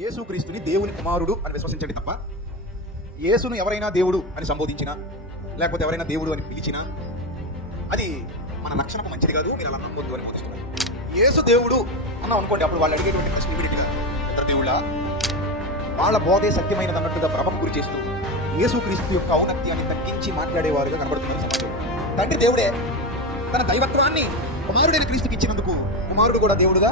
యేసుక్రీస్తుని దేవుని కుమారుడు అని విశ్వసించండి తప్ప, యేసును ఎవరైనా దేవుడు అని సంబోధించినా లేకపోతే ఎవరైనా దేవుడు అని పిలిచినా అది మన రక్షణకు మంచిది కాదు, మీరు అలా నమ్మొద్దు అని బోధిస్తున్నారు. యేసు దేవుడు అన్నాం అనుకోండి, అప్పుడు వాళ్ళు అడిగేటువంటి ప్రశ్న ఇమీడియట్గా ఇద్దరు దేవుళ్ళ, వాళ్ళ బోధే సత్యమైనది అన్నట్టుగా భ్రమకు గురి చేస్తూ యేసుక్రీస్తు యొక్క ఔన్నత్యాన్ని తగ్గించి మాట్లాడేవారుగా కనబడుతున్నారు సమాజంలో. తండ్రి దేవుడే, తన దైవత్వాన్ని కుమారుడైన క్రీస్తుకి ఇచ్చినందుకు కుమారుడు కూడా దేవుడుగా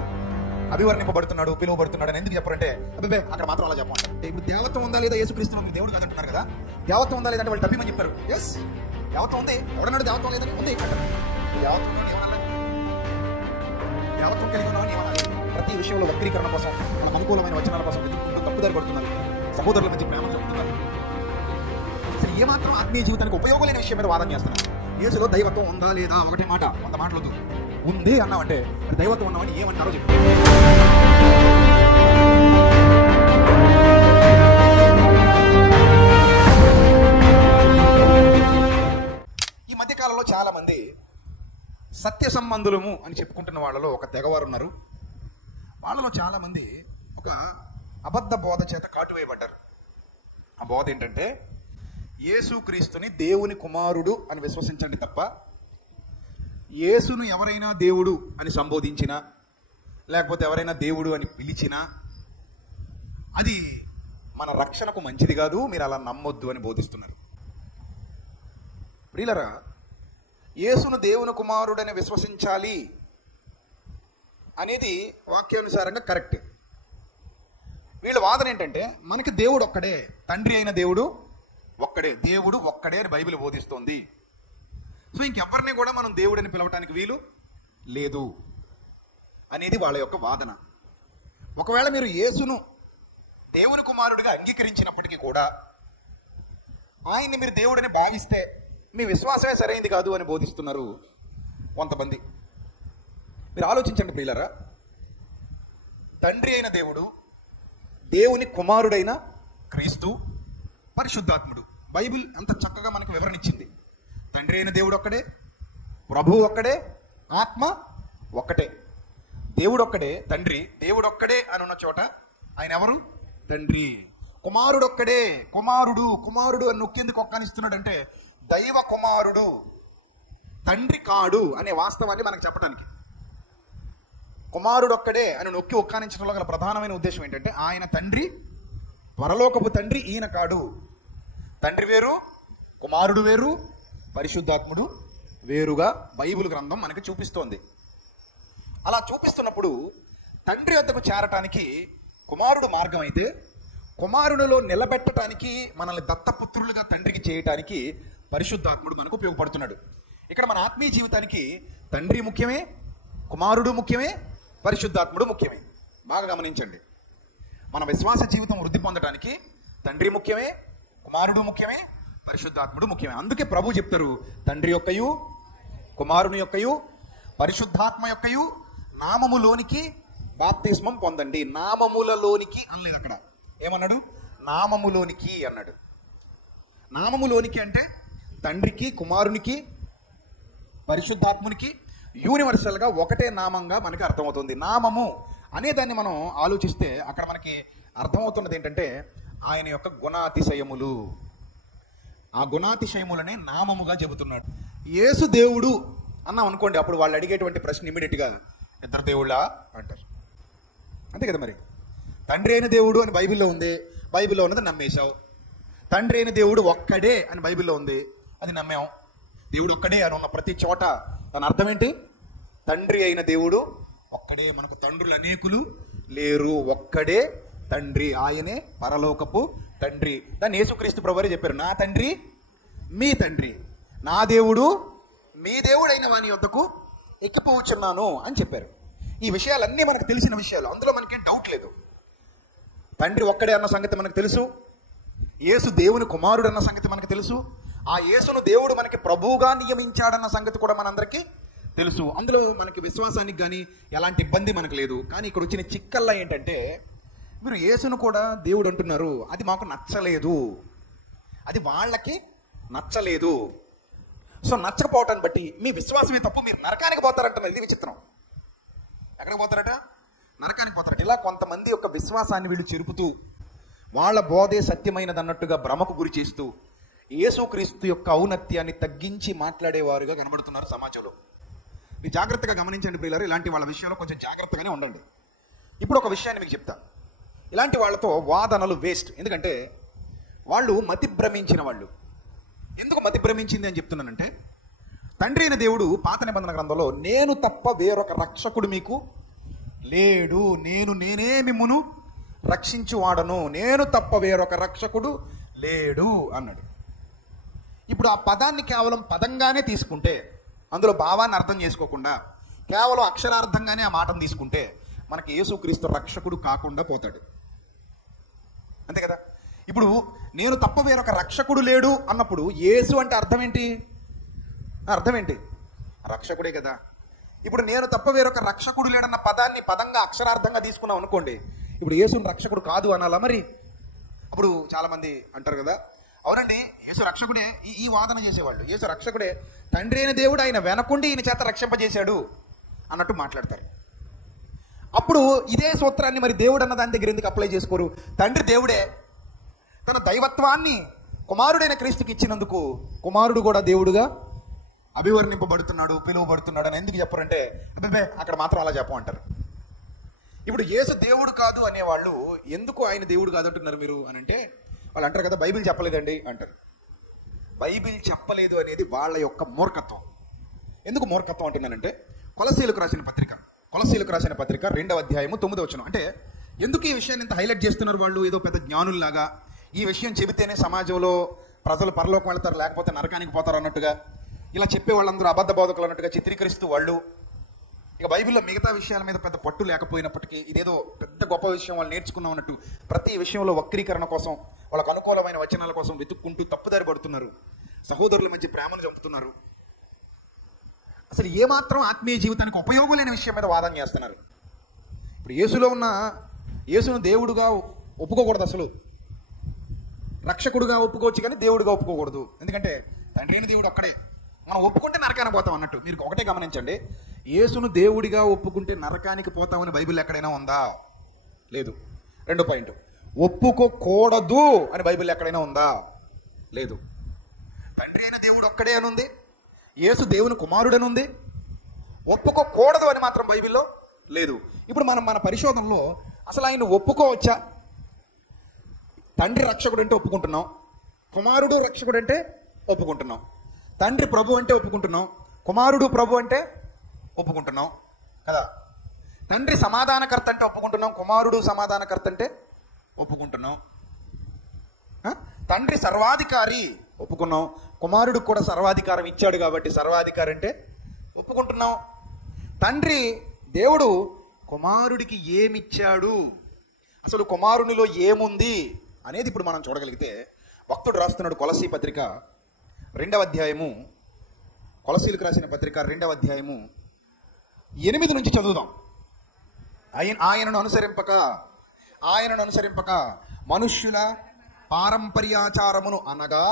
అభివర్ణింపబడుతున్నాడు, పిలువబడుతున్నాడు అని ఎందుకు చెప్పారంటే, అబ్బాయి అక్కడ మాత్రం అలా చెప్పమంటారు. ఇప్పుడు దేవత్వం ఉందా లేదా యేసుక్రీస్తు దేవుడు కాదంటున్నారు కదా, దేవత్వం ఉందా లేదంటే వాళ్ళు తప్పిమని చెప్పారు. ఎస్, దేవత్వం ఉంది. ఎవడన్నాడు దేవత్వం లేదని? ఉంది. ఇక్కడ దేవత్వం దేవత్వం కలిగి ఉన్నామని ఏమనాలి? ప్రతి విషయంలో వక్రీకరణ కోసం, మన అనుకూలమైన వచనాల కోసం వెతుక్కుంటూ తప్పుదారి పడుతున్నారు, సహోదరుల మధ్య ప్రేమను చెప్తున్నారు. అసలు ఏమాత్రం ఆత్మీయ జీవితానికి ఉపయోగం లేని విషయం మీద వాదన చేస్తున్నారు. యేసులో దైవత్వం ఉందా లేదా ఒకటే మాట, 100 మాటలతో ఉంది అన్నామంటే దైవత్వం ఉన్నామని ఏమంటారో చెప్పు. ఈ మధ్యకాలంలో చాలా మంది సత్య సంబంధులము అని చెప్పుకుంటున్న వాళ్ళలో ఒక తెగవారు ఉన్నారు. వాళ్ళలో చాలా మంది ఒక అబద్ధ బోధ చేత కాటువేయబడ్డారు. ఆ బోధ ఏంటంటే, యేసుక్రీస్తుని దేవుని కుమారుడు అని విశ్వసించండి తప్ప, యేసును ఎవరైనా దేవుడు అని సంబోధించినా లేకపోతే ఎవరైనా దేవుడు అని పిలిచినా అది మన రక్షణకు మంచిది కాదు, మీరు అలా నమ్మొద్దు అని బోధిస్తున్నారు. ప్రియులరా, యేసును దేవుని కుమారుడని విశ్వసించాలి అనేది వాక్యానుసారంగా కరెక్ట్. వీళ్ళ వాదన ఏంటంటే, మనకి దేవుడు ఒక్కడే, తండ్రి అయిన దేవుడు ఒక్కడే, దేవుడు ఒక్కడే అని బైబిల్ బోధిస్తోంది. సో ఇంకెవరిని కూడా మనం దేవుడిని పిలవటానికి వీలు లేదు అనేది వాళ్ళ యొక్క వాదన. ఒకవేళ మీరు యేసును దేవుని కుమారుడిగా అంగీకరించినప్పటికీ కూడా ఆయన్ని మీరు దేవుడిని భావిస్తే మీ విశ్వాసమే సరైంది కాదు అని బోధిస్తున్నారు కొంతమంది. మీరు ఆలోచించండి ప్రియులరా, తండ్రి అయిన దేవుడు, దేవుని కుమారుడైన క్రీస్తు, పరిశుద్ధాత్ముడు, బైబిల్ అంత చక్కగా మనకు వివరణ ఇచ్చింది. తండ్రి అయిన దేవుడు ఒక్కడే, ప్రభువు ఒక్కడే, ఆత్మ ఒక్కటే. దేవుడు ఒక్కడే తండ్రి, దేవుడు ఒక్కడే అని ఉన్న చోట ఆయన ఎవరు? తండ్రి. కుమారుడు ఒక్కడే, కుమారుడు అని నొక్కేందుకు ఒక్కనిస్తున్నాడు అంటే దైవ కుమారుడు, తండ్రి కాడు అనే వాస్తవాన్ని మనకు చెప్పడానికి. కుమారుడు ఒక్కడే అని నొక్కి ఒక్కానించడంలో గల ప్రధానమైన ఉద్దేశం ఏంటంటే, ఆయన తండ్రి, పరలోకపు తండ్రి ఈయన కాడు. తండ్రి వేరు, కుమారుడు వేరు, పరిశుద్ధాత్ముడు వేరుగా బైబిల్ గ్రంథం మనకి చూపిస్తోంది. అలా చూపిస్తున్నప్పుడు తండ్రి వద్దకు చేరటానికి కుమారుడు మార్గం అయితే, కుమారునిలో నిలబెట్టడానికి, మనల్ని దత్తపుత్రులుగా తండ్రికి చేయటానికి పరిశుద్ధాత్ముడు మనకు ఉపయోగపడుతున్నాడు. ఇక్కడ మన ఆత్మీయ జీవితానికి తండ్రి ముఖ్యమే, కుమారుడు ముఖ్యమే, పరిశుద్ధాత్ముడు ముఖ్యమే. బాగా గమనించండి, మన విశ్వాస జీవితం వృద్ధి పొందడానికి తండ్రి ముఖ్యమే, కుమారుడు ముఖ్యమే, పరిశుద్ధాత్ముడు ముఖ్యమే. అందుకే ప్రభు చెప్తారు, తండ్రి యొక్కయు, కుమారుని యొక్కయు, పరిశుద్ధాత్మ యొక్కయు నామములోనికి బాప్తిస్మం పొందండి. నామములలోనికి అనలేదు, అక్కడ ఏమన్నాడు? నామములోనికి అన్నాడు. నామములోనికి అంటే తండ్రికి, కుమారునికి, పరిశుద్ధాత్మునికి యూనివర్సల్గా ఒకటే నామంగా మనకి అర్థమవుతుంది. నామము అనే దాన్ని మనం ఆలోచిస్తే అక్కడ మనకి అర్థమవుతున్నది ఏంటంటే, ఆయన యొక్క గుణాతిశయములు. ఆ గుణాతిశయములనే నామముగా చెబుతున్నాడు. యేసు దేవుడు అన్నాం అనుకోండి, అప్పుడు వాళ్ళు అడిగేటువంటి ప్రశ్న ఇమీడియట్గా ఇద్దరు దేవుళ్ళా అంటారు. అంతే కదా మరి. తండ్రి అయిన దేవుడు అని బైబిల్లో ఉంది, బైబిల్లో ఉన్నది నమ్మేశావు. తండ్రి అయిన దేవుడు ఒక్కడే అని బైబిల్లో ఉంది, అది నమ్మాం. దేవుడు ఒక్కడే అని ఉన్న ప్రతి చోట దాని అర్థం ఏంటి? తండ్రి అయిన దేవుడు ఒక్కడే, మనకు తండ్రులు అనేకులు లేరు, ఒక్కడే తండ్రి, ఆయనే పరలోకపు తండ్రి. దాన్ని యేసుక్రీస్తు ప్రభువారే చెప్పారు, నా తండ్రి మీ తండ్రి, నా దేవుడు మీ దేవుడు అయిన వాని యొద్దకు ఎక్కిపోవచ్చున్నాను అని చెప్పారు. ఈ విషయాలన్నీ మనకు తెలిసిన విషయాలు, అందులో మనకేం డౌట్ లేదు. తండ్రి ఒక్కడే అన్న సంగతి మనకు తెలుసు, యేసు దేవుని కుమారుడు అన్న సంగతి మనకు తెలుసు, ఆ యేసును దేవుడు మనకి ప్రభువుగా నియమించాడన్న సంగతి కూడా మనందరికీ తెలుసు. అందులో మనకి విశ్వాసానికి కానీ ఎలాంటి ఇబ్బంది మనకు లేదు. కానీ ఇక్కడ వచ్చిన చిక్కల్లా ఏంటంటే, మీరు యేసును కూడా దేవుడు అంటున్నారు, అది మాకు నచ్చలేదు, అది వాళ్ళకి నచ్చలేదు. సో నచ్చకపోవటాన్ని బట్టి మీ విశ్వాసమే తప్పు, మీరు నరకానికి పోతారంటున్నారు. ఇది విచిత్రం. ఎక్కడికి పోతారట? నరకానికి పోతారట. ఇలా కొంతమంది యొక్క విశ్వాసాన్ని వీళ్ళు చెరుపుతూ వాళ్ళ బోధే సత్యమైనదన్నట్టుగా భ్రమకు గురి చేస్తూ యేసుక్రీస్తు యొక్క ఔన్నత్యాన్ని తగ్గించి మాట్లాడేవారుగా కనబడుతున్నారు సమాజంలో. మీరు జాగ్రత్తగా గమనించండి ప్రియులారు, ఇలాంటి వాళ్ళ విషయంలో కొంచెం జాగ్రత్తగానే ఉండండి. ఇప్పుడు ఒక విషయాన్ని మీకు చెప్తా. ఇలాంటి వాళ్ళతో వాదనలు వేస్ట్. ఎందుకంటే వాళ్ళు మతి భ్రమించిన వాళ్ళు. ఎందుకు మతి భ్రమించింది అని చెప్తున్నానంటే, తండ్రి అయిన దేవుడు పాత నిబంధన గ్రంథంలో నేను తప్ప వేరొక రక్షకుడు మీకు లేడు, నేనే మిమ్మును రక్షించువాడను, నేను తప్ప వేరొక రక్షకుడు లేడు అన్నాడు. ఇప్పుడు ఆ పదాన్ని కేవలం పదంగానే తీసుకుంటే, అందులో భావాన్ని అర్థం చేసుకోకుండా కేవలం అక్షరార్థంగానే ఆ మాటను తీసుకుంటే మనకి యేసుక్రీస్తు రక్షకుడు కాకుండా పోతాడు. అంతే కదా. ఇప్పుడు నేను తప్ప వేరొక రక్షకుడు లేడు అన్నప్పుడు యేసు అంటే అర్థం ఏంటి? అర్థం ఏంటి? రక్షకుడే కదా. ఇప్పుడు నేను తప్ప వేరొక రక్షకుడు లేడన్న పదాన్ని పదంగా అక్షరార్థంగా తీసుకున్నాం అనుకోండి, ఇప్పుడు యేసుని రక్షకుడు కాదు అనాలా మరి? అప్పుడు చాలా మంది అంటారు కదా, అవునండి యేసు రక్షకుడే, ఈ వాదన చేసేవాళ్ళు యేసు రక్షకుడే, తండ్రి అయిన దేవుడు ఆయన వెనకుండి ఈయన చేత రక్షింపజేశాడు అన్నట్టు మాట్లాడతారు. అప్పుడు ఇదే సూత్రాన్ని మరి దేవుడు అన్న దాని దగ్గర ఎందుకు అప్లై చేసుకోరు? తండ్రి దేవుడే, తన దైవత్వాన్ని కుమారుడైన క్రీస్తుకి ఇచ్చినందుకు కుమారుడు కూడా దేవుడుగా అభివర్ణింపబడుతున్నాడు, పిలువబడుతున్నాడు అని ఎందుకు చెప్పరంటే, అబ్బే అక్కడ మాత్రం అలా చెప్పమంటారు. ఇప్పుడు యేసు దేవుడు కాదు అనేవాళ్ళు ఎందుకు ఆయన దేవుడు కాదు అంటున్నారు మీరు అని అంటే, వాళ్ళు అంటారు కదా బైబిల్ చెప్పలేదండి అంటారు. బైబిల్ చెప్పలేదు అనేది వాళ్ళ యొక్క మూర్ఖత్వం. ఎందుకు మూర్ఖత్వం అంటున్నానంటే, కొలసీలకు రాసిన పత్రిక 2వ అధ్యాయము 9వ వచనం. అంటే ఎందుకు ఈ విషయాన్ని ఇంత హైలైట్ చేస్తున్నారు వాళ్ళు? ఏదో పెద్ద జ్ఞానుల్లాగా ఈ విషయం చెబితేనే సమాజంలో ప్రజలు పరలోకం వెళ్తారు, లేకపోతే నరకానికి పోతారు అన్నట్టుగా ఇలా చెప్పే వాళ్ళందరూ అబద్ధ బోధకులు అన్నట్టుగా చిత్రీకరిస్తూ వాళ్ళు ఇక బైబిల్లో మిగతా విషయాల మీద పెద్ద పట్టు లేకపోయినప్పటికీ ఇదేదో పెద్ద గొప్ప విషయం వాళ్ళు నేర్చుకున్నాం అన్నట్టు ప్రతి విషయంలో వక్రీకరణ కోసం, వాళ్ళకు అనుకూలమైన వచనాల కోసం వెతుక్కుంటూ తప్పుదారి పడుతున్నారు. సహోదరుల మధ్య ప్రేమను చంపుతున్నారు. అసలు ఏమాత్రం ఆత్మీయ జీవితానికి ఉపయోగం లేని విషయం మీద వాదన చేస్తున్నారు. ఇప్పుడు యేసును దేవుడుగా ఒప్పుకోకూడదు, అసలు రక్షకుడుగా ఒప్పుకోవచ్చు కానీ దేవుడుగా ఒప్పుకోకూడదు. ఎందుకంటే తండ్రి అయిన దేవుడు ఒక్కడే, మనం ఒప్పుకుంటే నరకానికి పోతాం అన్నట్టు. మీరు ఒకటే గమనించండి, యేసును దేవుడిగా ఒప్పుకుంటే నరకానికి పోతామని బైబిల్ ఎక్కడైనా ఉందా? లేదు. 2వ పాయింట్, ఒప్పుకోకూడదు అని బైబిల్ ఎక్కడైనా ఉందా? లేదు. తండ్రి అయిన దేవుడు ఒక్కడే అని ఉంది, యేసు దేవుని కుమారుడని ఉంది, ఒప్పుకోకూడదు అని మాత్రం బైబిల్లో లేదు. ఇప్పుడు మన పరిశోధనలో అసలు ఆయన ఒప్పుకోవచ్చా? తండ్రి రక్షకుడు అంటే ఒప్పుకుంటున్నాం, కుమారుడు రక్షకుడు అంటే ఒప్పుకుంటున్నాం, తండ్రి ప్రభు అంటే ఒప్పుకుంటున్నాం, కుమారుడు ప్రభు అంటే ఒప్పుకుంటున్నాం కదా. తండ్రి సమాధానకర్త అంటే ఒప్పుకుంటున్నాం, కుమారుడు సమాధానకర్త అంటే ఒప్పుకుంటున్నాం. తండ్రి సర్వాధికారి ఒప్పుకున్నాం, కుమారుడు కూడా సర్వాధికారం ఇచ్చాడు కాబట్టి సర్వాధికారి అంటే ఒప్పుకుంటున్నాం. తండ్రి దేవుడు కుమారుడికి ఏమిచ్చాడు, అసలు కుమారునిలో ఏముంది అనేది ఇప్పుడు మనం చూడగలిగితే, భక్తుడు రాస్తున్నాడు కొలసీ పత్రిక 2వ అధ్యాయము, కొలసీలకు రాసిన పత్రిక 2వ అధ్యాయము 8 నుంచి చదువుదాం. ఆయనను అనుసరింపక మనుష్యుల పారంపర్యాచారమును అనగా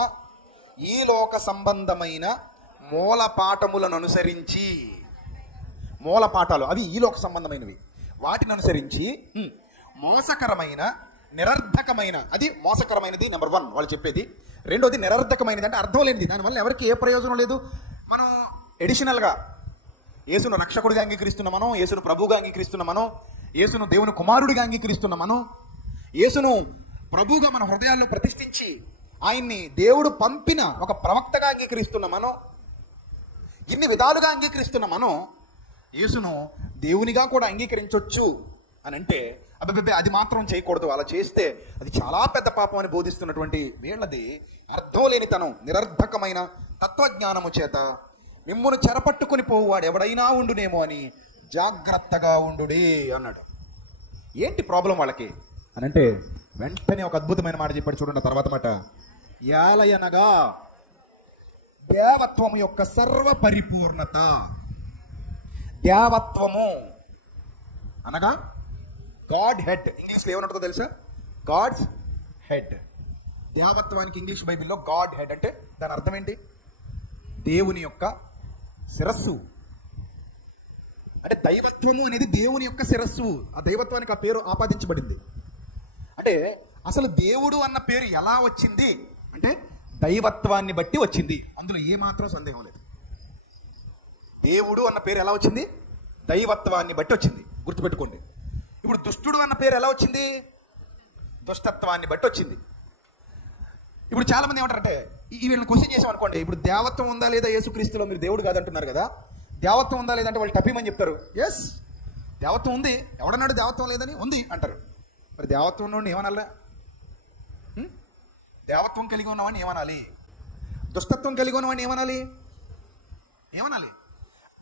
ఈ లోక సంబంధమైన మూలపాఠములను అనుసరించి, మూలపాఠాలు అవి ఈ లోక సంబంధమైనవి, వాటిని అనుసరించి మోసకరమైన నిరర్ధకమైన, అది మోసకరమైనది నెంబర్ 1 వాళ్ళు చెప్పేది. రెండోది నిరర్ధకమైనది అంటే అర్థం లేనిది, దానివల్ల ఎవరికి ఏ ప్రయోజనం లేదు. మనం ఎడిషనల్గా యేసును రక్షకుడిగా అంగీకరిస్తున్న మనం, యేసును ప్రభువుగా అంగీకరిస్తున్న మనం, యేసును దేవుని కుమారుడిగా అంగీకరిస్తున్న మనం, యేసును ప్రభువుగా మన హృదయాల్లో ప్రతిష్ఠించి ఆయన్ని దేవుడు పంపిన ఒక ప్రవక్తగా అంగీకరిస్తున్న మనం, ఇన్ని విధాలుగా అంగీకరిస్తున్న మనం యేసును దేవునిగా కూడా అంగీకరించవచ్చు అని అంటే, అబ్బే అది మాత్రం చేయకూడదు, అలా చేస్తే అది చాలా పెద్ద పాపం అని బోధిస్తున్నటువంటి వీళ్ళది అర్థం లేనితనం, నిరర్ధకమైన తత్వజ్ఞానము చేత మిమ్మును చెరపట్టుకుని పోవాడు ఎవడైనా ఉండునేమో అని జాగ్రత్తగా ఉండుడే అన్నాడు. ఏంటి ప్రాబ్లం వాళ్ళకి అని అంటే, వెంటనే ఒక అద్భుతమైన మాట చెప్పాడు చూడండి. తర్వాత మాట, యాలయనగా దేవత్వము యొక్క సర్వ పరిపూర్ణత. దేవత్వము అనగా గాడ్ హెడ్. ఇంగ్లీష్లో ఏమన్నట్టుగా తెలుసా? Gods head. దేవత్వానికి ఇంగ్లీష్ బైబిల్లో గాడ్ హెడ్ అంటే దాని అర్థం ఏంటి? దేవుని యొక్క శిరస్సు. అంటే దైవత్వము అనేది దేవుని యొక్క శిరస్సు. ఆ దైవత్వానికి ఆ పేరు ఆపాదించబడింది. అంటే అసలు దేవుడు అన్న పేరు ఎలా వచ్చింది అంటే దైవత్వాన్ని బట్టి వచ్చింది. అందులో ఏమాత్రం సందేహం లేదు. దేవుడు అన్న పేరు ఎలా వచ్చింది? దైవత్వాన్ని బట్టి వచ్చింది. గుర్తుపెట్టుకోండి. ఇప్పుడు దుష్టుడు అన్న పేరు ఎలా వచ్చింది? దుష్టత్వాన్ని బట్టి వచ్చింది. ఇప్పుడు చాలా మంది ఏమంటారంటే, వీళ్ళని క్వశ్చన్ చేసాం అనుకోండి, ఇప్పుడు దేవత్వం ఉందా లేదా యేసుక్రీస్తులో, మీరు దేవుడు కాదంటున్నారు కదా, దేవత్వం ఉందా లేదంటే వాళ్ళు టపీమని చెప్తారు. ఎస్, దేవత్వం ఉంది. ఎవడన్నాడు దేవత్వం లేదని? ఉంది అంటారు. మరి దేవత్వం ఉన్నవాడిని ఏమనాలా? దేవత్వం కలిగి ఉన్నవాడిని ఏమనాలి? దుష్టత్వం కలిగి ఉన్నవాడిని ఏమనాలి? ఏమనాలి?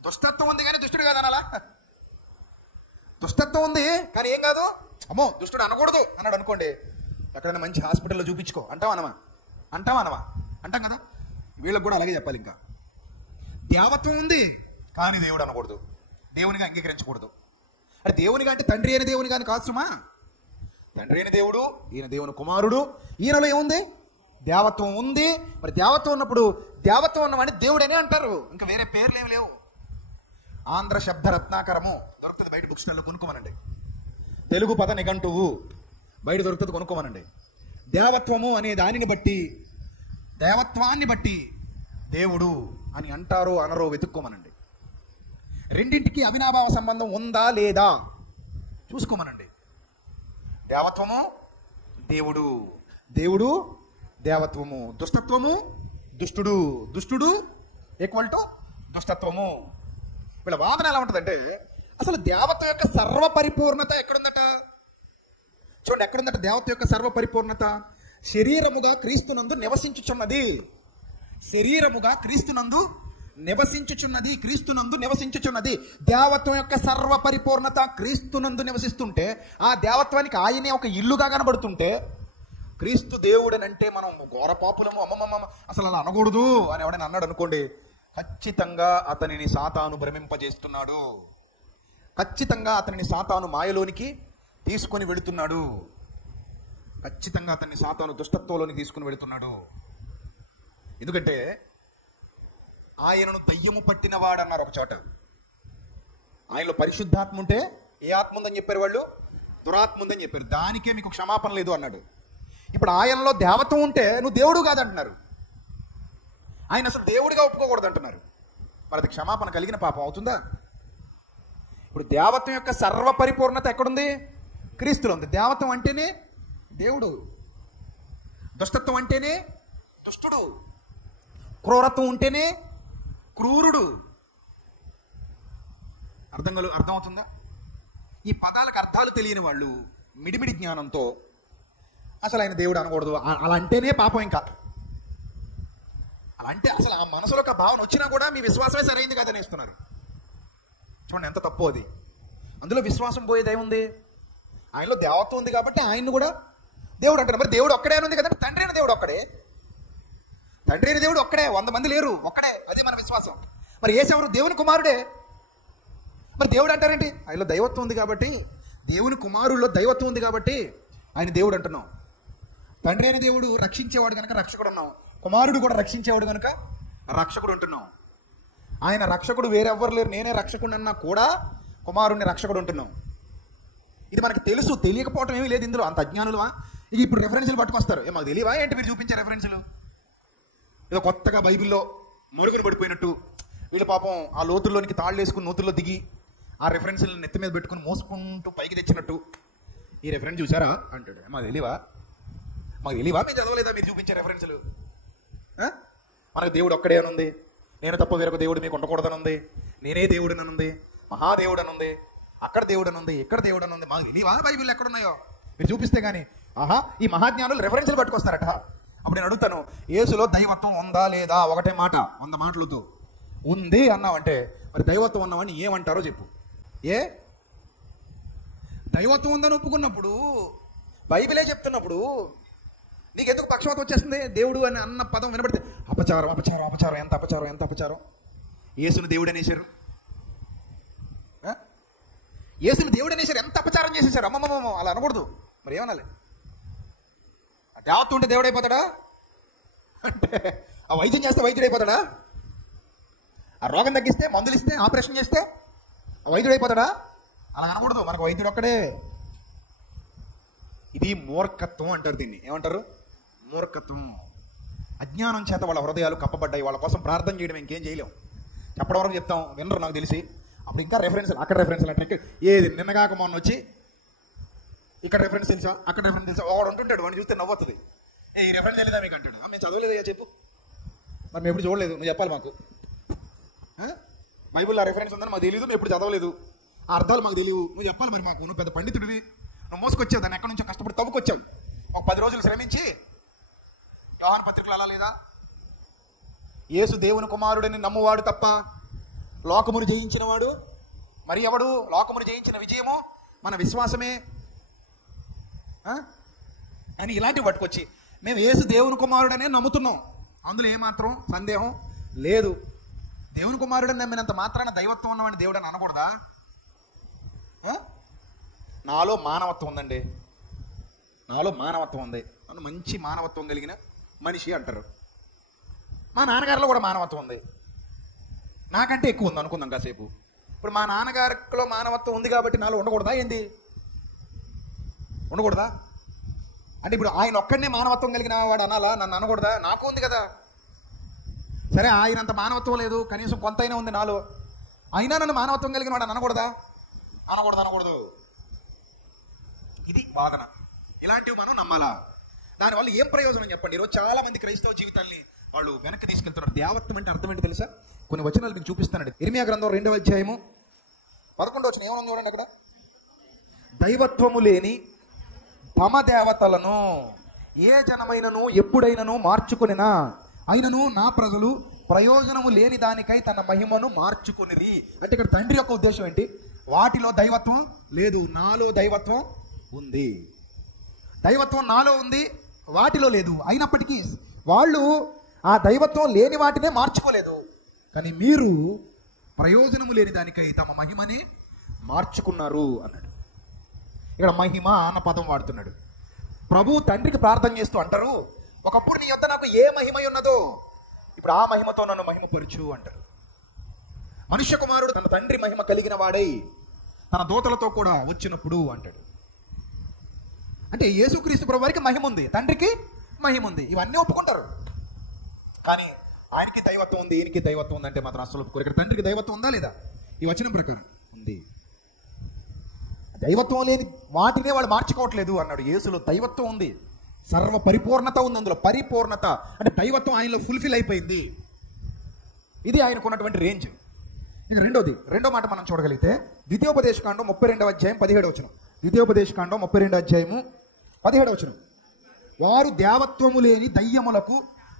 దుష్టత్వం ఉంది కానీ దుష్టుడు కాదు అనాలా? దుష్టత్వం ఉంది కానీ ఏం కాదు, అమ్మో దుష్టుడు అనకూడదు అన్నాడు అనుకోండి, ఎక్కడైనా మంచి హాస్పిటల్లో చూపించుకో అంటావా అనవా? అంటాం కదా. వీళ్ళకి కూడా అలాగే చెప్పాలి. ఇంకా దేవత్వం ఉంది కానీ దేవుడు అనకూడదు, దేవునిగా అంగీకరించకూడదు. అంటే దేవునిగా అంటే తండ్రి అయిన దేవుని కానీ కాదుమా. తండ్రి అయిన దేవుడు, ఈయన దేవుని కుమారుడు, ఈయనలో ఏముంది? దేవత్వం ఉంది. మరి దేవత్వం ఉన్నప్పుడు దేవత్వం ఉన్నవాడిని దేవుడని అంటారు. ఇంకా వేరే పేర్లు ఏమి లేవు. ఆంధ్ర శబ్ద రత్నాకరము దొరుకుతుంది బయట బుక్ స్టాల్లో, కొనుక్కోమనండి. తెలుగు పద నిఘంటువు బయట దొరుకుతుంది, కొనుక్కోమనండి. దేవత్వము అనే దానిని బట్టి, దేవత్వాన్ని బట్టి దేవుడు అని అంటారో అనరో వెతుక్కోమనండి. రెండింటికి అవినాభావ సంబంధం ఉందా లేదా చూసుకోమనండి. దేవత్వము దేవుడు, దేవుడు దేవత్వము, దుష్టత్వము దుష్టుడు, దుష్టుడు ఈక్వల్ టు దుష్టత్వము. వీళ్ళ వాదన ఎలా ఉంటుందంటే, అసలు దేవత్వం యొక్క సర్వ పరిపూర్ణత ఎక్కడుందట? చూడండి, ఎక్కడుందట దేవత్వం యొక్క సర్వ పరిపూర్ణత? శరీరముగా క్రీస్తునందు నివసించుచున్నది. శరీరముగా క్రీస్తునందు నివసించుచున్నది. క్రీస్తునందు నివసించుచున్నది. దేవత్వం యొక్క సర్వ పరిపూర్ణత క్రీస్తునందు నివసిస్తుంటే, ఆ దేవత్వానికి ఆయనే ఒక ఇల్లుగా కనబడుతుంటే, క్రీస్తు దేవుడనంటే మనం ఘోర పాపులము, అమ్మమ్మ అసలు అలా అనకూడదు అని ఎవడైనా అన్నాడు అనుకోండి, ఖచ్చితంగా అతనిని సాతాను భ్రమింపజేస్తున్నాడు. ఖచ్చితంగా అతనిని సాతాను మాయలోనికి తీసుకొని వెళుతున్నాడు. ఖచ్చితంగా అతన్ని సాతాను దుష్టత్వంలోనికి తీసుకుని వెళుతున్నాడు. ఎందుకంటే ఆయనను దయ్యము పట్టినవాడు అన్నారు ఒక చోట. ఆయనలో పరిశుద్ధాత్మ ఉంటే ఏ ఆత్మ ఉందని చెప్పారు వాళ్ళు? దురాత్మ ఉందని చెప్పారు. దానికే మీకు క్షమాపణ లేదు అన్నాడు. ఇప్పుడు ఆయనలో దేవత్వం ఉంటే నువ్వు దేవుడు కాదంటున్నారు. ఆయన అసలు దేవుడిగా ఒప్పుకోకూడదు అంటున్నారు. మరి అది క్షమాపణ కలిగిన పాపం అవుతుందా? ఇప్పుడు దేవత్వం యొక్క సర్వ పరిపూర్ణత ఎక్కడుంది? క్రీస్తులో ఉంది. దేవత్వం అంటేనే దేవుడు, దుష్టత్వం అంటేనే దుష్టుడు, క్రూరత్వం ఉంటేనే క్రూరుడు. అర్థమవుతుందా? ఈ పదాలకు అర్థాలు తెలియని వాళ్ళు మిడిమిడి జ్ఞానంతో అసలు ఆయన దేవుడు అనకూడదు, అలా అంటేనే పాపం. ఇంకా అలా అంటే అసలు ఆ మనసులోకి ఆ భావన వచ్చినా కూడా మీ విశ్వాసమే సరైంది కాదని ఇస్తున్నారు. చూడండి ఎంత తప్పు అది. అందులో విశ్వాసం పోయేది ఏముంది? ఆయనలో దేవత్వం ఉంది కాబట్టి ఆయన్ని కూడా దేవుడు అంటారు. మరి దేవుడు ఒక్కడే అని ఉంది కదంటే తండ్రి అయిన దేవుడు ఒక్కడే. తండ్రి అయిన దేవుడు ఒక్కడే, 100 మంది లేరు, ఒక్కడే. అదే మన విశ్వాసం. మరి యేసెవరు? దేవుని కుమారుడే. మరి దేవుడు అంటారేంటి? ఆయనలో దైవత్వం ఉంది కాబట్టి, దేవుని కుమారుల్లో దైవత్వం ఉంది కాబట్టి ఆయన దేవుడు అంటున్నాం. తండ్రి అయిన దేవుడు రక్షించేవాడు కనుక రక్షకుడు అన్నాం. కుమారుడు కూడా రక్షించేవాడు కనుక రక్షకుడు అంటున్నాం. ఆయన రక్షకుడు వేరెవ్వరు లేరు, నేనే రక్షకుడు అన్నా కూడా కుమారుడిని రక్షకుడు అంటున్నాం. ఇది మనకి తెలుసు, తెలియకపోవటం ఏమీ లేదు ఇందులో. అంత అజ్ఞానులవా? ఇక ఇప్పుడు రెఫరెన్స్లు పట్టుకొస్తారు. మాకు తెలియవా ఏంటి మీరు చూపించే రెఫరెన్స్లు? ఏదో కొత్తగా బైబిల్లో మురుగును పడిపోయినట్టు వీళ్ళు పాపం ఆ లోతుల్లోనికి తాళ్ళు వేసుకుని నూతుల్లో దిగి ఆ రెఫరెన్స్లను నెత్తి మీద పెట్టుకుని మోసుకుంటూ పైకి తెచ్చినట్టు ఈ రెఫరెన్స్ చూసారా అంటాడు. మాకు తెలియవా? మేము చదవలేదా మీరు చూపించే రెఫరెన్స్లు? మనకు దేవుడు ఒక్కడే అని ఉంది, నేను తప్ప వేరొక దేవుడు మీకు ఉండకూడదని ఉంది, నేనే దేవుడు అని ఉంది, మహాదేవుడు అని ఉంది, అక్కడ దేవుడు అని ఉంది, ఇక్కడ దేవుడు అని ఉంది. మాకు తెలియవా బైబిల్ ఎక్కడున్నాయో మీరు చూపిస్తే కానీ? ఆహా, ఈ మహాజ్ఞానులు రెఫరెన్స్లు పట్టుకొస్తారట. అప్పుడు నేను అడుగుతాను, యేసులో దైవత్వం ఉందా లేదా? ఒకటే మాట, 100 మాటలతో ఉంది అన్నావంటే మరి దైవత్వం ఉన్నవాడిని ఏమంటారో చెప్పు. దైవత్వం ఉందని ఒప్పుకున్నప్పుడు, బైబిలే చెప్తున్నప్పుడు నీకెందుకు పక్షపాతం వచ్చేస్తుంది? దేవుడు అని అన్న పదం వినబడితే అపచారం, అపచారం, అపచారం, ఎంత అపచారం, ఎంత అపచారం. యేసును దేవుడు అనేశారు, యేసును దేవుడు అనేశారు, ఎంత అపచారం చేసేసారు. అమ్మమ్మమ్మ అలా అనకూడదు. మరి ఏమనాలి? దేవత్వం ఉంటే దేవుడు అయిపోతాడా? అంటే ఆ వైద్యం చేస్తే వైద్యుడు అయిపోతాడా? ఆ రోగం తగ్గిస్తే, మందులు ఇస్తే, ఆపరేషన్ చేస్తే వైద్యుడు అయిపోతాడా? అలా అనకూడదు. మనకు వైద్యుడు ఒక్కడే. ఇది మూర్ఖత్వం అంటారు. దీన్ని ఏమంటారు? మూర్ఖత్వం. అజ్ఞానం చేత వాళ్ళ హృదయాలు కప్పబడ్డాయి. వాళ్ళ కోసం ప్రార్థన చేయడం ఇంకేం చేయలేం. చెప్పడం వరకు చెప్తాం, వినరు నాకు తెలిసి. అప్పుడు ఇంకా రెఫరెన్స్, అక్కడ రెఫరెన్స్ అంటే ఏది నిన్నగాక మొన్న వచ్చి ఇక్కడ రెఫరెన్స్ తెలుసా, అక్కడ రెఫరెన్స్ తెలుసా, వాడు ఉంటుంటాడు. వాడిని చూస్తే నవ్వుతుంది. ఈ రెఫరెన్స్ తెలియదా మీకు అంటాడు. మేము చదవలేదయ్యా చెప్పు. మరి మేము ఎప్పుడు చూడలేదు, నువ్వు చెప్పాలి మాకు. బైబుల్లో ఆ రెఫరెన్స్ ఉందని మాకు తెలియదు, మేము ఎప్పుడు చదవలేదు, ఆ అర్థాలు మాకు తెలియవు, నువ్వు చెప్పాలి మరి మాకు. నువ్వు పెద్ద పండితుడివి, నువ్వు మోసుకొచ్చావు దాన్ని, ఎక్కడి నుంచో కష్టపడి తవ్వుకొచ్చావు. ఒక 10 రోజులు శ్రమించి యోహాను పత్రికలు అలా లేదా? యేసు దేవుని కుమారుడని నమ్మువాడు తప్ప లోకమును జయించిన వాడు మరి ఎవడు? లోకమును జయించిన విజయము మన విశ్వాసమే అని ఇలాంటివి పట్టుకొచ్చి మేము యేసు దేవుని కుమారుడనే నమ్ముతున్నాం, అందులో ఏమాత్రం సందేహం లేదు. దేవుని కుమారుడని నమ్మినంత మాత్రాన దైవత్వం ఉన్నవాడిని దేవుడు అని అనకూడదా? నాలో మానవత్వం ఉందండి, నాలో మానవత్వం ఉంది, నన్ను మంచి మానవత్వం కలిగిన మనిషి అంటారు. మా నాన్నగారిలో కూడా మానవత్వం ఉంది, నాకంటే ఎక్కువ ఉంది అనుకుందాం కాసేపు. ఇప్పుడు మా నాన్నగారిలో మానవత్వం ఉంది కాబట్టి నాలో ఉండకూడదా ఏంది? ఉండకూడదా? అంటే ఇప్పుడు ఆయన ఒక్కడనే మానవత్వం కలిగిన వాడు అనాలా? నన్ను అనకూడదా? నాకు ఉంది కదా. సరే, ఆయనంత మానవత్వం లేదు, కనీసం కొంతైనా ఉంది నాలో, అయినా నన్ను మానవత్వం కలిగిన వాడు అనకూడదా? అనకూడదు. ఇది వాదన. ఇలాంటివి మనం నమ్మాలా? దానివల్ల ఏం ప్రయోజనం చెప్పండి? ఈరోజు చాలా మంది క్రైస్తవ జీవితాన్ని వాళ్ళు వెనక్కి తీసుకెళ్తున్నారు. దేవత్వం అంటే అర్థం ఏంటి తెలుసా? కొన్ని వచనాలు మీకు చూపిస్తానండి. ఇర్మియా గ్రంథం 2వ అధ్యాయము 11వ వచనం ఏమన్నా చూడండి అక్కడ. దైవత్వము లేని తమ దేవతలను ఏ జనమైనను ఎప్పుడైనను మార్చుకొనినా అయినను నా ప్రజలు ప్రయోజనము లేని దానికై తన మహిమను మార్చుకొనిరి. అంటే ఇక్కడ తండ్రి యొక్క ఉద్దేశం ఏంటి? వాటిలో దైవత్వం లేదు, నాలో దైవత్వం ఉంది. దైవత్వం నాలో ఉంది, వాటిలో లేదు. అయినప్పటికీ వాళ్ళు ఆ దైవత్వం లేని వాటినే మార్చుకోలేదు, కానీ మీరు ప్రయోజనము లేని దానికై తమ మహిమని మార్చుకున్నారు అన్నాడు. ఇక్కడ మహిమ అన్న పదం వాడుతున్నాడు. ప్రభు తండ్రికి ప్రార్థన చేస్తూ అంటారు, ఒకప్పుడు నీ యొద్ద నాకు ఏ మహిమ ఉన్నదో ఇప్పుడు ఆ మహిమతో నన్ను మహిమపరచు అంటారు. మనుష్య కుమారుడు తన తండ్రి మహిమ కలిగిన వాడై తన దూతలతో కూడా వచ్చినప్పుడు అంటాడు. అంటే యేసుక్రీస్తు ప్రభు వారికి మహిమ ఉంది, తండ్రికి మహిమ ఉంది, ఇవన్నీ ఒప్పుకుంటారు. కానీ ఆయనకి దైవత్వం ఉంది, ఈయనకి దైవత్వం ఉంది అంటే మాత్రం అసలు ఒప్పుకోరు. ఇక్కడ తండ్రికి దైవత్వం ఉందా లేదా? ఈ వచనం ప్రకారం ఉంది. దైవత్వం లేని వాటినే వాళ్ళు మార్చుకోవట్లేదు అన్నాడు. యేసులో దైవత్వం ఉంది, సర్వ పరిపూర్ణత ఉంది, అందులో పరిపూర్ణత అంటే దైవత్వం ఆయనలో ఫుల్ఫిల్ అయిపోయింది. ఇది ఆయనకున్నటువంటి రేంజ్. ఇక రెండో మాట మనం చూడగలిగితే ద్వితీయోపదేశకాండం 32వ అధ్యాయం 17వ వచనం. ద్వితీయోపదేశకాండం 32వ అధ్యాయము 17వ వచనం. వారు దేవత్వము లేని దయ్యములకు,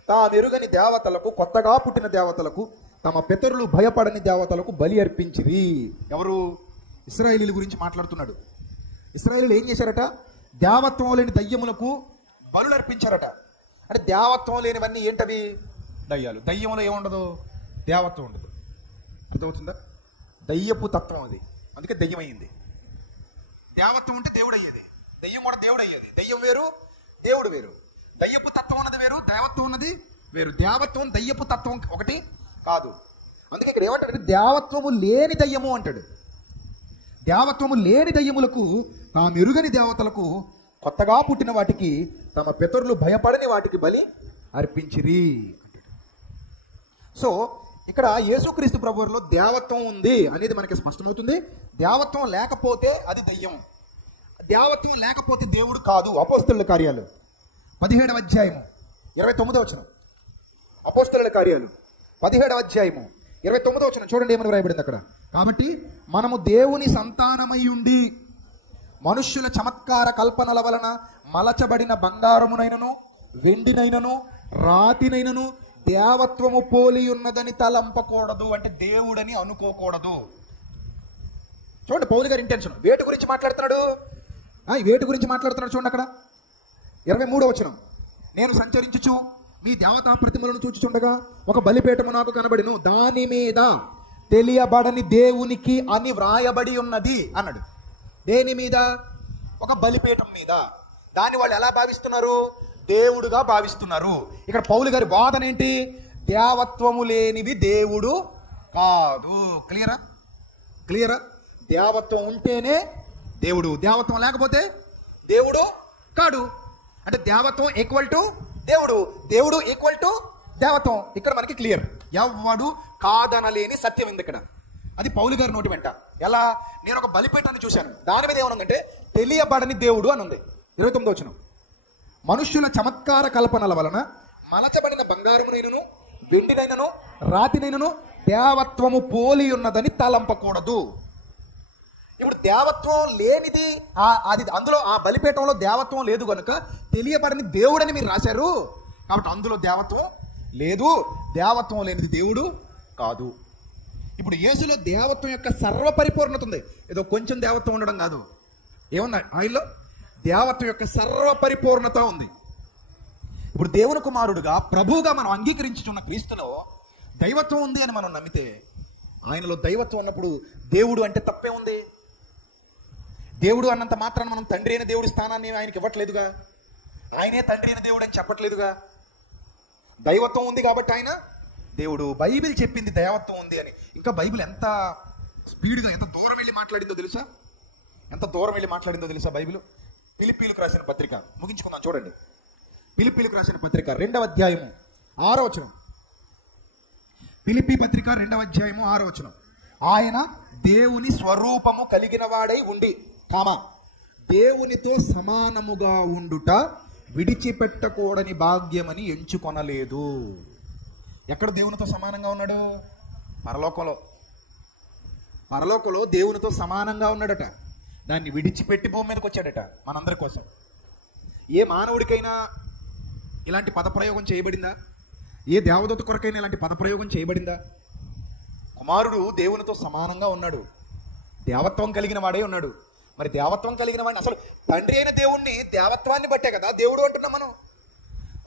తామెరుగని దేవతలకు, కొత్తగా పుట్టిన దేవతలకు, తమ పితరులు భయపడని దేవతలకు బలి అర్పించిరి. ఎవరు? ఇశ్రాయేలీల గురించి మాట్లాడుతున్నాడు. ఇశ్రాయేలీలు ఏం చేశారట? దేవత్వం లేని దయ్యములకు బలులు అర్పించారట. అంటే దేవత్వం లేనివన్నీ ఏంటవి? దయ్యాలు. దయ్యంలో ఏముండదు? దేవత్వం ఉండదు. అర్థమవుతుందా? దయ్యపు తత్వం అది, అందుకే దయ్యం అయ్యింది. దేవత్వం ఉంటే దేవుడు అయ్యేది, దయ్యం కూడా దేవుడు అయ్యేది. దయ్యం వేరు, దేవుడు వేరు. దయ్యపు తత్వం ఉన్నది వేరు, దేవత్వం ఉన్నది వేరు. దేవత్వం దయ్యపు తత్వం ఒకటి కాదు. అందుకే ఇక్కడ ఏమంటాడు? దేవత్వము లేని దయ్యము అంటాడు. దేవత్వము లేని దయ్యములకు, తాము ఎరుగని దేవతలకు, కొత్తగా పుట్టిన వాటికి, తమ పితరులు భయపడని వాటికి బలి అర్పించిరి అంటాడు. సో ఇక్కడ యేసుక్రీస్తు ప్రభువులో దేవత్వం ఉంది అనేది మనకి స్పష్టమవుతుంది. దేవత్వం లేకపోతే అది దయ్యం, దేవత్వం లేకపోతే దేవుడు కాదు. అపోస్తలుల కార్యాలు 17వ అధ్యాయము 29వ వచనం. అపోస్తలుల కార్యాలు 17వ అధ్యాయము 29వ వచనం చూడండి ఏమని వ్రాయబడింది అక్కడ. కాబట్టి మనము దేవుని సంతానమై ఉండి మనుష్యుల చమత్కార కల్పనల వలన మలచబడిన బంగారమునైనను వెండినైనను రాతినైనను దేవత్వము పోలి ఉన్నదని తలంపకూడదు. అంటే దేవుడని అనుకోకూడదు. చూడండి పౌలు గారి ఇంటెన్షన్. వేటి గురించి మాట్లాడుతున్నాడు? వేటి గురించి మాట్లాడుతున్నాడు చూడండి అక్కడ 23వ వచనం. నేను సంచరించుచు మీ దేవతా ప్రతిమలను చూచుచుండగా ఒక బలిపీఠము నాకు కనబడిను, దాని మీద తెలియబడని దేవునికి అని వ్రాయబడి ఉన్నది అన్నాడు. దేని మీద? ఒక బలిపీఠం మీద. దాన్ని వాళ్ళు ఎలా భావిస్తున్నారు? దేవుడుగా భావిస్తున్నారు. ఇక్కడ పౌలు గారి వాదన ఏంటి? దేవత్వము లేనివి దేవుడు కాదు. క్లియరా? దేవత్వం ఉంటేనే దేవుడు, దేవత్వం లేకపోతే దేవుడు కాడు. అంటే దేవత్వం ఈక్వల్ టు దేవుడు, దేవుడు ఈక్వల్ టు దేవత్వం. ఇక్కడ మనకి క్లియర్, ఎవ్వడు కాదనలేని సత్యం ఉంది ఇక్కడ. అది పౌలు గారి నోటి వెంట. ఎలా? నేను ఒక బలిపీఠాన్ని చూశాను, దాని మీద ఏమనుందంటే తెలియబడని దేవుడు అని ఉంది. 29వ వచనం, మనుష్యుల చమత్కార కల్పనల వలన మలచబడిన బంగారమునైనను వెండినైనను రాతినైనను దేవత్వము పోలి ఉన్నదని తలంపకూడదు. ఇప్పుడు దేవత్వం లేనిది అది, అందులో ఆ బలిపీఠంలో దేవత్వం లేదు కనుక తెలియబడని దేవుడని మీరు రాశారు, కాబట్టి అందులో దేవత్వం లేదు, దేవత్వం లేనిది దేవుడు కాదు. ఇప్పుడు యేసులో దేవత్వం యొక్క సర్వపరిపూర్ణత ఉంది, ఏదో కొంచెం దేవత్వం ఉండడం కాదు. ఏముంది ఆయనలో? దేవత్వం యొక్క సర్వపరిపూర్ణత ఉంది. ఇప్పుడు దేవుని కుమారుడుగా ప్రభువుగా మనం అంగీకరించుతున్న క్రీస్తులో దైవత్వం ఉంది అని మనం నమ్మితే, ఆయనలో దైవత్వం ఉన్నప్పుడు దేవుడు అంటే తప్పే ఉంది. దేవుడు అన్నంత మాత్రాన మనం తండ్రి అయిన దేవుడి స్థానాన్ని ఆయనకి ఇవ్వట్లేదుగా, ఆయనే తండ్రి అయిన దేవుడు అని చెప్పట్లేదుగా. దైవత్వం ఉంది కాబట్టి ఆయన దేవుడు. బైబిల్ చెప్పింది దైవత్వం ఉంది అని. ఇంకా బైబిల్ ఎంత స్పీడ్గా, ఎంత దూరం వెళ్ళి మాట్లాడిందో తెలుసా? ఎంత దూరం వెళ్ళి మాట్లాడిందో తెలుసా బైబిల్? ఫిలిప్పీలకు రాసిన పత్రిక, ముగించుకుందాం చూడండి. ఫిలిప్పీలకు రాసిన పత్రిక 2వ అధ్యాయము 6వ వచనం. ఫిలిప్పీ పత్రిక 2వ అధ్యాయము 6వ వచనం. ఆయన దేవుని స్వరూపము కలిగిన వాడై ఉండి దేవునితో సమానముగా ఉండుట విడిచిపెట్టకూడని భాగ్యమని ఎంచుకొనలేదు. ఎక్కడ దేవునితో సమానంగా ఉన్నాడు? పరలోకంలో. పరలోకంలో దేవునితో సమానంగా ఉన్నాడట. దాన్ని విడిచిపెట్టి భూమి మీదకి వచ్చాడట మనందరి కోసం. ఏ మానవుడికైనా ఇలాంటి పదప్రయోగం చేయబడిందా? ఏ దేవదూత కొరకైనా ఇలాంటి పదప్రయోగం చేయబడిందా? కుమారుడు దేవునితో సమానంగా ఉన్నాడు, దేవత్వం కలిగిన వాడే ఉన్నాడు. మరి దేవత్వం కలిగిన వాడిని, అసలు తండ్రి అయిన దేవుణ్ణి దేవత్వాన్ని బట్టే కదా దేవుడు అంటున్నాం మనం.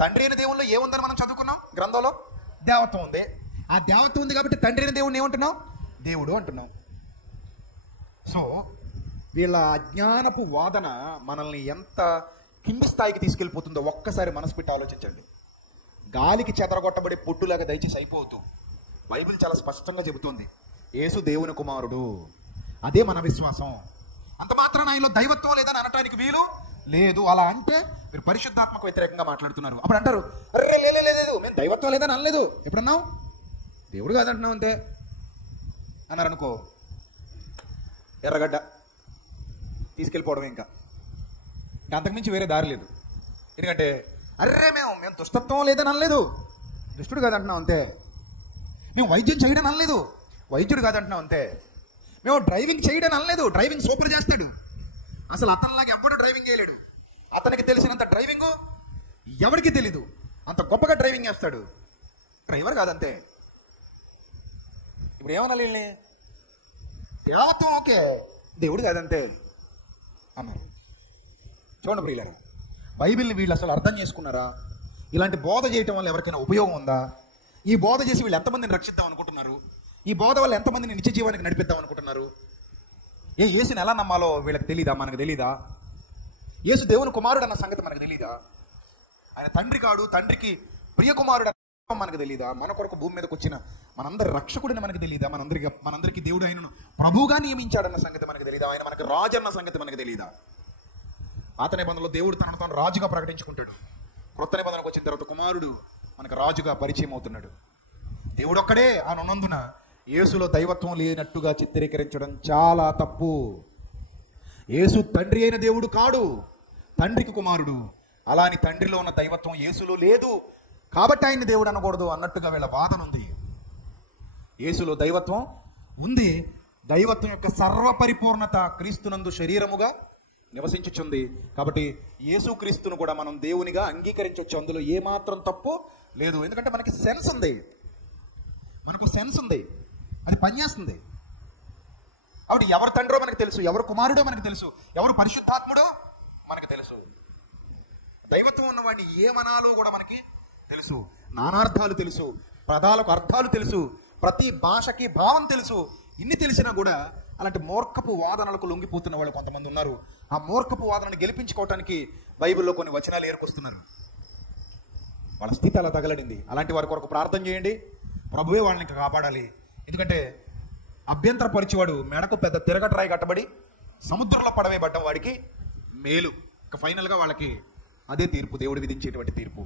తండ్రి అయిన దేవుల్లో ఏముందని మనం చదువుకున్నాం గ్రంథంలో? దేవత్వం ఉంది. ఆ దేవత్వం ఉంది కాబట్టి తండ్రి అయిన దేవుణ్ణి ఏమంటున్నాం? దేవుడు అంటున్నాం. సో వీళ్ళ అజ్ఞానపు వాదన మనల్ని ఎంత కింది స్థాయికి తీసుకెళ్ళిపోతుందో ఒక్కసారి మనసు పెట్టి ఆలోచించండి. గాలికి చెదరగొట్టబడి పొట్టులాగా దయచేసి అయిపోతూ, బైబిల్ చాలా స్పష్టంగా చెబుతోంది యేసు దేవుని కుమారుడు. అదే మన విశ్వాసం. అంత మాత్రాన ఆయనలో దైవత్వం లేదని అనటానికి వీలు లేదు. అలా అంటే మీరు పరిశుద్ధాత్మకు వ్యతిరేకంగా మాట్లాడుతున్నారు. అప్పుడు అంటారు, అరే లేదు మేము దైవత్వం లేదని అనలేదు. ఎప్పుడన్నావు? దేవుడు కాదంటున్నావు అంతే అన్నారు అనుకో, ఎర్రగడ్డ తీసుకెళ్ళిపోవడం. ఇంకా అంతకుమించి వేరే దారి లేదు. ఎందుకంటే అర్రే మేము దుష్టత్వం లేదని అనలేదు, దుష్టుడు కాదంటున్నాం అంతే. మేము వైద్యం చేయడం అనలేదు, వైద్యుడు కాదంటున్నాం అంతే. మేము డ్రైవింగ్ చేయడం అనలేదు, డ్రైవింగ్ సూపర్ చేస్తాడు. అసలు అతనిలాగా ఎవడు డ్రైవింగ్ చేయలేడు. అతనికి తెలిసినంత డ్రైవింగ్ ఎవరికి తెలీదు, అంత గొప్పగా డ్రైవింగ్ చేస్తాడు. డ్రైవర్ కాదంతే. ఇప్పుడు ఏమనాలి? దేవత్వం ఓకే, దేవుడు కాదంతే అన్నారు. చూడండి ప్రియులారా, బైబిల్ని వీళ్ళు అసలు అర్థం చేసుకున్నారా? ఇలాంటి బోధ చేయటం వల్ల ఎవరికైనా ఉపయోగం ఉందా? ఈ బోధ చేసి వీళ్ళు ఎంతమందిని రక్షిద్దాం అనుకుంటున్నారు? ఈ బోధ వల్ల ఎంతమందిని నిత్య జీవానికి నడిపిద్దాం అనుకుంటున్నారు? యేసుని ఎలా నమ్మాలో వీళ్ళకి తెలీదా? మనకు తెలీదా? యేసు దేవుని కుమారుడు అన్న సంగతి మనకు తెలీదా? ఆయన తండ్రి కాడు, తండ్రికి ప్రియ కుమారుడు మనకు తెలీదా? మన కొరకు భూమి మీదకి వచ్చిన మనందరి రక్షకుడిని మనకు తెలీదా? మనందరికీ దేవుడు ఆయనను ప్రభువుగా నియమించాడన్న సంగతి మనకు తెలీదా? ఆయన మనకు రాజు అన్న సంగతి మనకు తెలీదా? పాత నిబంధనలో దేవుడు తనను తాను రాజుగా ప్రకటించుకుంటాడు. క్రొత్త నిబంధనకు వచ్చిన తర్వాత కుమారుడు మనకు రాజుగా పరిచయం అవుతున్నాడు. దేవుడు ఒక్కడే అని ఉన్నందున యేసులో దైవత్వం లేనట్టుగా చిత్రీకరించడం చాలా తప్పు. యేసు తండ్రి అయిన దేవుడు కాడు, తండ్రికి కుమారుడు. అలా అని తండ్రిలో ఉన్న దైవత్వం యేసులో లేదు కాబట్టి ఆయన దేవుడు అనకూడదు అన్నట్టుగా వీళ్ళ వాదన ఉంది. యేసులో దైవత్వం ఉంది. దైవత్వం యొక్క సర్వపరిపూర్ణత క్రీస్తునందు శరీరముగా నివసించుచుంది. కాబట్టి యేసు క్రీస్తును కూడా మనం దేవునిగా అంగీకరించవచ్చు. అందులో ఏమాత్రం తప్పు లేదు. ఎందుకంటే మనకి సెన్స్ ఉంది, మనకు సెన్స్ ఉంది, అది పనిచేస్తుంది. కాబట్టి ఎవరు తండ్రో మనకు తెలుసు, ఎవరు కుమారుడో మనకు తెలుసు, ఎవరు పరిశుద్ధాత్ముడో మనకు తెలుసు. దైవత్వం ఉన్నవాడిని ఏమనాలో కూడా మనకి తెలుసు. నానార్థాలు తెలుసు, పదాలకు అర్థాలు తెలుసు, ప్రతి భాషకి భావం తెలుసు. ఇన్ని తెలిసినా కూడా అలాంటి మూర్ఖపు వాదనలకు లొంగిపోతున్న వాళ్ళు కొంతమంది ఉన్నారు. ఆ మూర్ఖపు వాదనను గెలిపించుకోవటానికి బైబిల్లో కొన్ని వచనాలు ఏర్కొస్తున్నారు. వాళ్ళ స్థితి అలా తగలడింది. అలాంటి వారి కొరకు ప్రార్థన చేయండి. ప్రభువే వాళ్ళని కాపాడాలి. ఎందుకంటే అభ్యంతరపరిచేవాడు మెడకు పెద్ద తిరగట్రాయి కట్టబడి సముద్రంలో పడవేయబడ్డం వాడికి మేలు. ఇక ఫైనల్గా వాళ్ళకి అదే తీర్పు, దేవుడు విధించేటువంటి తీర్పు.